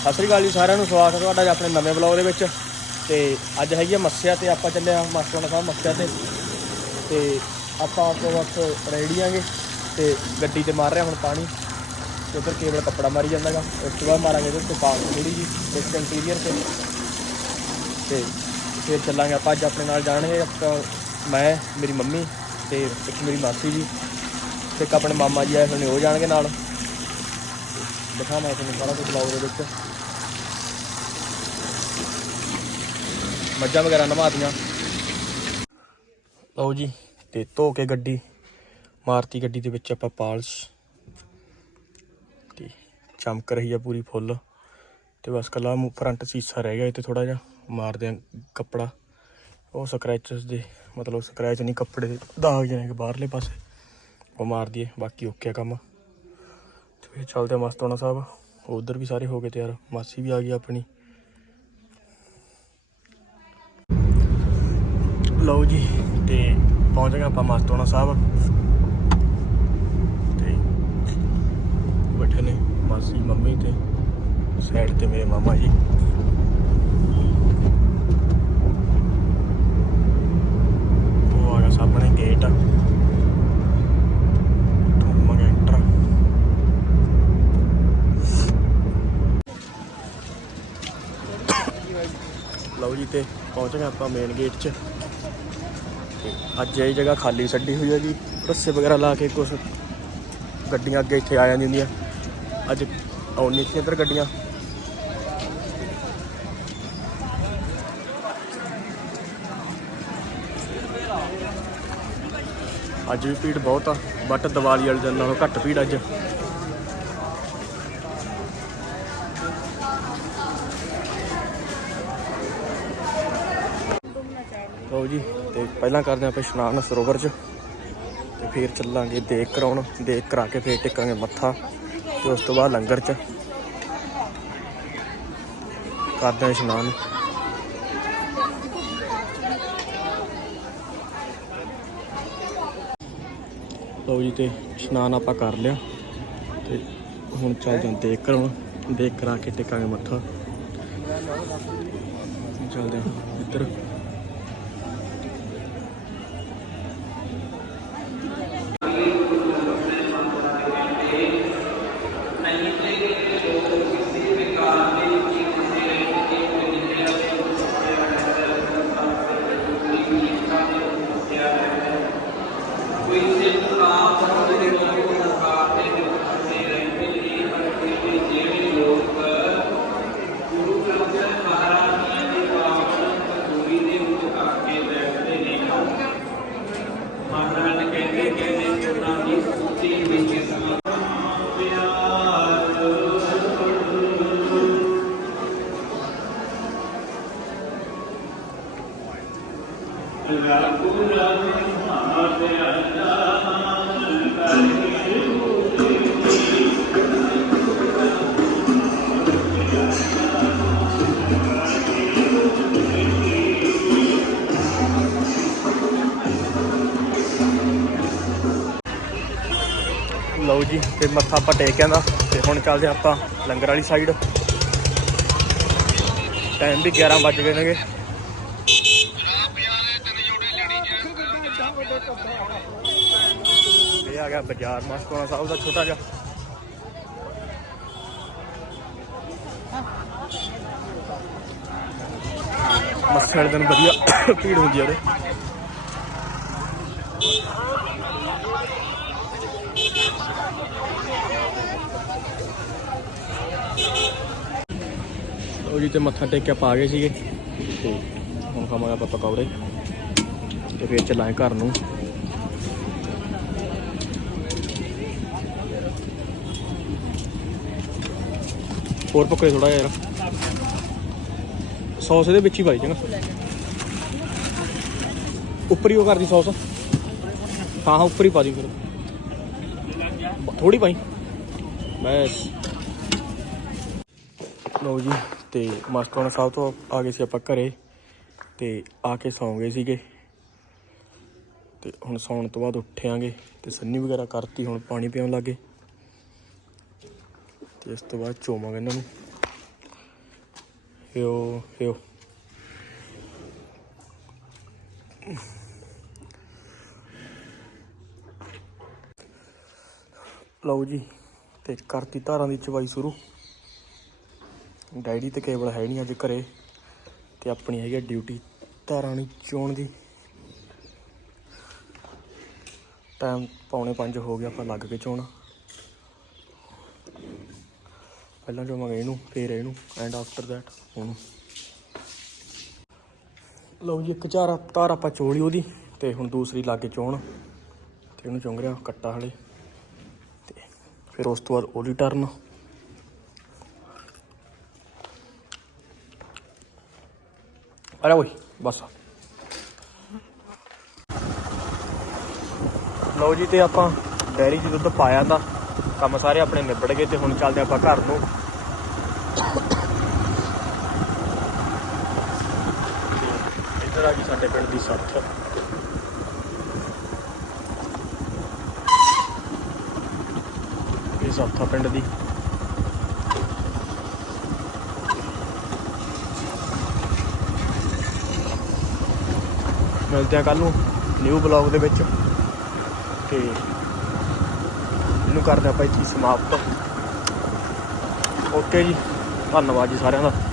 ਸਤਿ ਸ੍ਰੀ ਅਕਾਲ ਜੀ ਸਾਰਿਆਂ ਨੂੰ, ਸਵਾਗਤ ਹੈ ਤੁਹਾਡਾ ਆਪਣੇ ਨਵੇਂ ਬਲੌਗ ਦੇ ਵਿੱਚ। ਤੇ ਅੱਜ ਹੈਗੀ ਆ ਮੱਸਿਆ ਤੇ ਆਪਾਂ ਚੱਲੇ ਆ ਮਾਸਟਰ ਸਾਹਿਬ ਮੱਸਿਆ ਤੇ। ਤੇ ਆਪਾਂ ਆਪੋ ਵਕਤ ਰੈਡੀ ਆਂਗੇ ਤੇ ਗੱਡੀ ਤੇ ਮਾਰ ਰਿਹਾ ਹੁਣ ਪਾਣੀ। ਤੇ ਉੱਧਰ ਕੇਵਲ ਕੱਪੜਾ ਮਾਰੀ ਜਾਂਦਾਗਾ। ਉਸ ਤੋਂ ਬਾਅਦ ਮਾਰਾਂਗੇ ਇਹਦੇ ਤੇ ਪਾਲ ਥੋੜੀ ਜੀ ਇੱਕ ਇੰਟੀਰੀਅਰ ਤੇ। ਤੇ ਫਿਰ ਚੱਲਾਂਗੇ ਆਪਾਂ, ਅੱਜ ਆਪਣੇ ਨਾਲ ਜਾਣਗੇ ਆਪਾਂ ਮੈਂ, ਮੇਰੀ ਮੰਮੀ ਤੇ ਇੱਕ ਮੇਰੀ ਮਾਸੀ ਜੀ। ਤੇ ਇੱਕ ਆਪਣੇ ਮਾਮਾ ਜੀ ਆਏ ਹੋਏ ਨੇ, ਉਹ ਜਾਣਗੇ ਨਾਲ। ਦਿਖਾਵਾਂ ਤੁਹਾਨੂੰ ਸਾਰਾ ਕੁਝ ਬਲੌਗ ਦੇ ਵਿੱਚ। ਮੱਝਾਂ ਵਗੈਰਾ ਨਵਾਤੀਆਂ। ਲਓ ਜੀ, ਤੇ ਧੋ ਕੇ ਗੱਡੀ, ਮਾਰਤੀ ਗੱਡੀ ਦੇ ਵਿੱਚ ਆਪਾਂ ਪਾਲਸ਼। ਤੇ ਚਮਕ ਰਹੀ ਆ ਪੂਰੀ ਫੁੱਲ। ਤੇ ਬਸ ਕੱਲਾ ਮੂੰਹ ਫਰੰਟ ਸੀਸਾ ਰਹਿ ਗਿਆ ਇੱਥੇ ਤੇ ਥੋੜਾ ਜਿਹਾ, ਮਾਰਦੇ ਆ ਕੱਪੜਾ। ਉਹ ਸਕ੍ਰੈਚਸ ਦੇ, ਮਤਲਬ ਸਕ੍ਰੈਚ ਨਹੀਂ, ਕੱਪੜੇ ਦੇ ਦਾਗ ਜਿਹੇ ਨੇ ਬਾਹਰਲੇ ਪਾਸੇ। ਉਹ ਮਾਰ ਦਈਏ, ਬਾਕੀ ਓਕੇ ਆ ਕੰਮ। ਤੇ ਫਿਰ ਚੱਲਦੇ ਆ ਮਸਤੋਣਾ ਸਾਹਿਬ। ਉਧਰ ਵੀ ਸਾਰੇ ਹੋ ਗਏ ਤਿਆਰ, ਮਾਸੀ ਵੀ ਆ ਗਈ ਆਪਣੀ। ਲਓ ਜੀ, ਤੇ ਪਹੁੰਚ ਗਏ ਆਪਾਂ ਮਸਤੋਣਾ ਸਾਹਿਬ। ਤੇ ਬੈਠੇ ਨੇ ਮਾਸੀ, ਮੰਮੀ ਤੇ ਸਾਈਡ ਤੇ ਮੇਰੇ ਮਾਮਾ ਜੀ। ਉਹ ਆ ਗਿਆ ਸਾਹਮਣੇ ਗੇਟ ਤੋਂ ਲਓ ਜੀ, ਤੇ ਪਹੁੰਚ ਗਏ ਆਪਾਂ ਮੇਨ ਗੇਟ 'ਚ। ਅੱਜ ਇਹ ਜਗ੍ਹਾ ਖਾਲੀ ਛੱਡੀ ਹੋਈ ਹੈ ਜੀ। ਰੱਸੇ ਵਗੈਰਾ ਲਾ ਕੇ ਕੁਝ ਗੱਡੀਆਂ ਅੱਗੇ ਇੱਥੇ ਆ ਜਾਂਦੀਆਂ ਹੁੰਦੀਆਂ। ਅੱਜ ਆਉਣੀ ਇੱਥੇ ਇੱਧਰ ਗੱਡੀਆਂ। ਅੱਜ ਵੀ ਭੀੜ ਬਹੁਤ ਆ ਬਟ ਦੀਵਾਲੀ ਵਾਲੇ ਦਿਨ ਨਾਲੋਂ ਘੱਟ ਭੀੜ ਅੱਜ। ਲਓ ਜੀ, ਤੇ ਪਹਿਲਾਂ ਕਰਦੇ ਆਪਾਂ ਇਸ਼ਨਾਨ ਸਰੋਵਰ 'ਚ। ਤੇ ਫਿਰ ਚੱਲਾਂਗੇ ਦੇਖ ਕਰਾਉਣ, ਦੇਖ ਕਰਾ ਕੇ ਫਿਰ ਟੇਕਾਂਗੇ ਮੱਥਾ, ਤੇ ਉਸ ਤੋਂ ਬਾਅਦ ਲੰਗਰ 'ਚ। ਕਰਦੇ ਹਾਂ ਇਸ਼ਨਾਨ। ਲਓ ਜੀ, ਤੇ ਇਸ਼ਨਾਨ ਆਪਾਂ ਕਰ ਲਿਆ। ਤੇ ਹੁਣ ਚੱਲਦੇ ਹਾਂ ਦੇਖ ਕਰਾਉਣ, ਦੇਖ ਕਰਾ ਕੇ ਟੇਕਾਂਗੇ ਮੱਥਾ। ਚੱਲਦੇ ਹਾਂ ਇੱਧਰ। ਲਓ ਜੀ, ਤੇ ਮੱਥਾ ਆਪਾਂ ਟੇਕਿਆਂ ਦਾ ਤੇ ਹੁਣ ਚੱਲਦੇ ਆਪਾਂ ਲੰਗਰ ਵਾਲੀ ਸਾਈਡ ਟਾਈਮ ਵੀ 11 ਵੱਜ ਗਏ ਨੇਗੇ। ਇਹ ਆ ਗਿਆ ਬਾਜ਼ਾਰ ਮਸਤੋਣਾ ਸਾਹਿਬ ਦਾ ਛੋਟਾ ਜਿਹਾ। ਮੱਸੇ ਵਾਲੇ ਦਿਨ ਵਧੀਆ ਭੀੜ ਹੁੰਦੀ ਆ ਉਹਦੇ ਉਹ ਜੀ ਤੇ ਮੱਥਾ ਟੇਕਿਆ ਪਾ ਗਏ ਸੀਗੇ। ਤੇ ਹੁਣ ਖਾਵਾਂਗੇ ਆਪਾਂ ਪਕੌੜੇ। ਤੇ ਫਿਰ ਚੱਲਾਂਗੇ ਘਰ ਨੂੰ। ਹੋਰ ਪਕੌੜੇ ਥੋੜਾ ਯਾਰ। ਸੌਸ ਇਹਦੇ ਵਿੱਚ ਹੀ ਪਾਈ, ਚੰਗਾ। ਉੱਪਰ ਹੀ ਉਹ ਕਰਦੀ ਸੌਸ। ਹਾਂ ਹਾਂ, ਉੱਪਰ ਹੀ ਪਾ ਦੀ ਫਿਰ। ਥੋੜੀ ਪਾਈ। ਬਸ। ਲਓ ਜੀ, ਤੇ ਮਾਸਟਰ ਸਾਹਿਬ ਤੋਂ ਆ ਗਏ ਸੀ ਆਪਾਂ ਘਰੇ। ਤੇ ਆ ਕੇ ਸੌਂ ਗਏ ਸੀਗੇ। ਤੇ ਹੁਣ ਸੌਣ ਤੋਂ ਬਾਅਦ ਉੱਠਿਆਂਗੇ ਤੇ ਸੰਨੀ ਵਗੈਰਾ ਕਰਤੀ, ਹੁਣ ਪਾਣੀ ਪੀਣ ਲੱਗੇ। ਤੇ ਇਸ ਤੋਂ ਬਾਅਦ ਚੋਵਾਂਗੇ ਇਹਨਾਂ ਨੂੰ। ਹਿਓ ਹਿਓ। ਲਓ ਜੀ, ਤੇ ਕਰਤੀ ਧਾਰਾਂ ਦੀ ਚਵਾਈ ਸ਼ੁਰੂ। ਡੈਡੀ ਤੇ ਕੇਵਲ ਹੈ ਨਹੀਂ ਅੱਜ ਘਰੇ, ਤੇ ਆਪਣੀ ਹੈਗੀ ਆ ਡਿਊਟੀ ਧਾਰਾਂ ਨੂੰ ਚੋਣ ਦੀ। ਟਾਈਮ ਪੌਣੇ 5 ਹੋ ਗਿਆ ਆਪਾਂ ਲੱਗ ਕੇ ਚੋਣ। ਪਹਿਲਾਂ ਚੋਵਾਂਗੇ ਇਹਨੂੰ, ਫੇਰ ਇਹਨੂੰ ਐਂਡ ਆਫਟਰ ਦੈਟ ਉਹਨੂੰ। ਲਓ ਜੀ, ਇੱਕ ਚਾਰ, ਤਾਰ ਆਪਾਂ ਚੋਲੀ ਉਹਦੀ, ਤੇ ਹੁਣ ਦੂਸਰੀ ਲਾ ਕੇ ਚੋਣ। ਤੇ ਉਹਨੂੰ ਚੁੰਗ ਰਿਹਾ ਕੱਟਾ ਹਲੇ। ਤੇ ਫਿਰ ਉਸ ਤੋਂ ਬਾਅਦ ਉਹਦੀ ਟਰਨ ਅਰੇ ਓਏ ਬਸ। ਲਓ ਜੀ, ਤੇ ਆਪਾਂ ਡੈਰੀ 'ਚ ਦੁੱਧ ਪਾਇਆ ਤਾਂ ਕੰਮ ਸਾਰੇ ਆਪਣੇ ਨਿਬੜ ਗਏ ਤੇ ਹੁਣ ਚੱਲਦੇ ਆਪਾਂ ਘਰ ਨੂੰ। ਇੱਧਰ ਆ ਗਈ ਸਾਡੇ ਪਿੰਡ ਦੀ ਸੱਥ ਇਹ ਸੱਥਾ ਪਿੰਡ ਦੀ। ਮਿਲਦੇ ਆ ਕੱਲ ਨੂੰ ਨਿਊ ਬਲੌਗ ਦੇ ਵਿੱਚ। ਤੇ ਇਹਨੂੰ ਕਰਦੇ ਆਪਾਂ ਇੱਥੇ ਸਮਾਪਤ। ਓਕੇ ਜੀ ਧੰਨਵਾਦ ਜੀ ਸਾਰਿਆਂ ਦਾ।